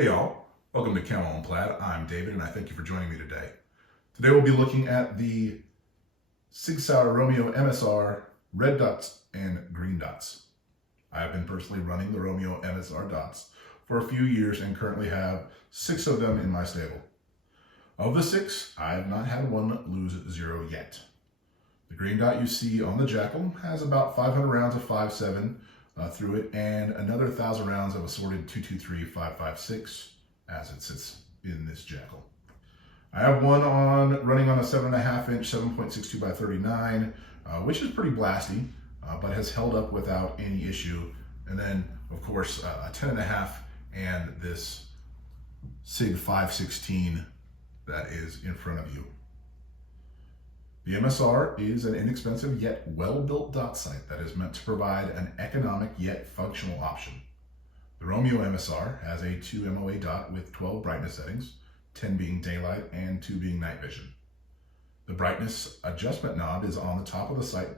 Hey y'all, welcome to Camo and Plaid. I'm David and I thank you for joining me today. Today we'll be looking at the Sig Sauer Romeo MSR red dots and green dots. I have been personally running the Romeo MSR dots for a few years and currently have 6 of them in my stable. Of the 6, I have not had one lose 0 yet. The green dot you see on the Jackal has about 500 rounds of 5.7 through it and another 1,000 rounds of assorted 223, 5.56 as it sits in this Jackal. I have one running on a 7.5 inch 7.62 by 39, which is pretty blasty, but has held up without any issue. And then of course a 10.5 and this Sig 516 that is in front of you. The MSR is an inexpensive yet well-built dot sight that is meant to provide an economic yet functional option. The Romeo MSR has a 2 MOA dot with 12 brightness settings, 10 being daylight and 2 being night vision. The brightness adjustment knob is on the top of the sight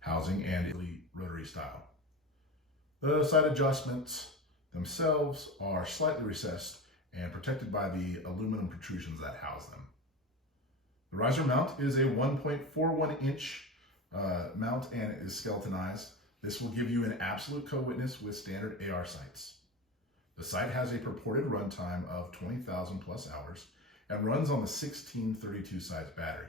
housing and is rotary style. The sight adjustments themselves are slightly recessed and protected by the aluminum protrusions that house them. The riser mount is a 1.41 inch mount and it is skeletonized. This will give you an absolute co-witness with standard AR sights. The sight has a purported runtime of 20,000 plus hours and runs on the 1632 size battery.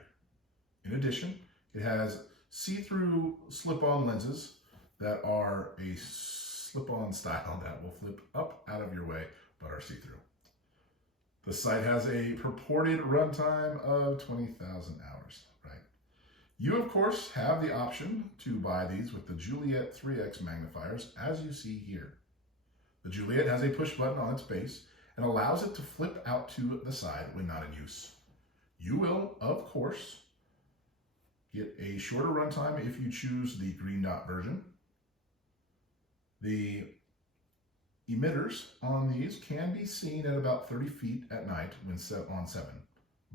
In addition, it has see-through slip-on lenses that are a slip-on style that will flip up out of your way but are see-through. The sight has a purported runtime of 20,000 hours, right? You, of course, have the option to buy these with the Juliet 3X magnifiers, as you see here. The Juliet has a push button on its base and allows it to flip out to the side when not in use. You will, of course, get a shorter runtime if you choose the green dot version. The emitters on these can be seen at about 30 feet at night when set on 7,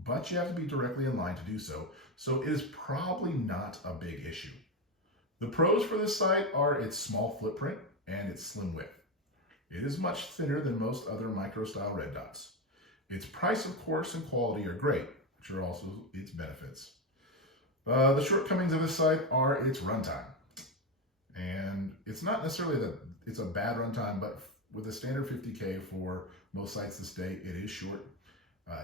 but you have to be directly in line to do so, so it is probably not a big issue. The pros for this sight are its small footprint and its slim width. It is much thinner than most other micro-style red dots. Its price, of course, and quality are great, which are also its benefits. The shortcomings of this sight are its runtime. And it's not necessarily that it's a bad runtime, but with a standard 50K for most sites this day, it is short.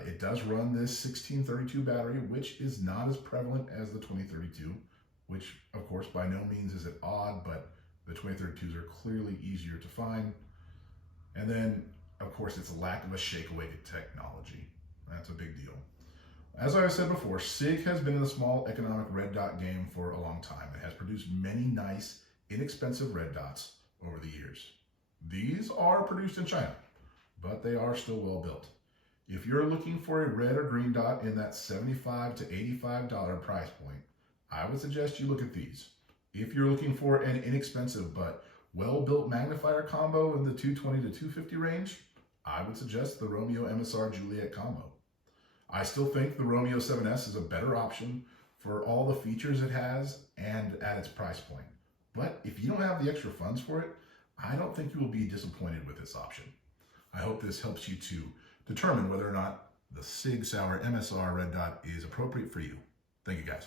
It does run this 1632 battery, which is not as prevalent as the 2032, which of course by no means is it odd, but the 2032s are clearly easier to find. And then of course it's a lack of a shake-away technology. That's a big deal. As I said before, Sig has been in the small economic red dot game for a long time. It has produced many nice, inexpensive red dots over the years. These are produced in China, but they are still well built. If you're looking for a red or green dot in that $75 to $85 price point, I would suggest you look at these. If you're looking for an inexpensive but well-built magnifier combo in the 220 to 250 range, I would suggest the Romeo MSR Juliet combo. I still think the Romeo 7S is a better option for all the features it has and at its price point. But if you don't have the extra funds for it, I don't think you will be disappointed with this option. I hope this helps you to determine whether or not the Sig Sauer MSR red dot is appropriate for you. Thank you guys.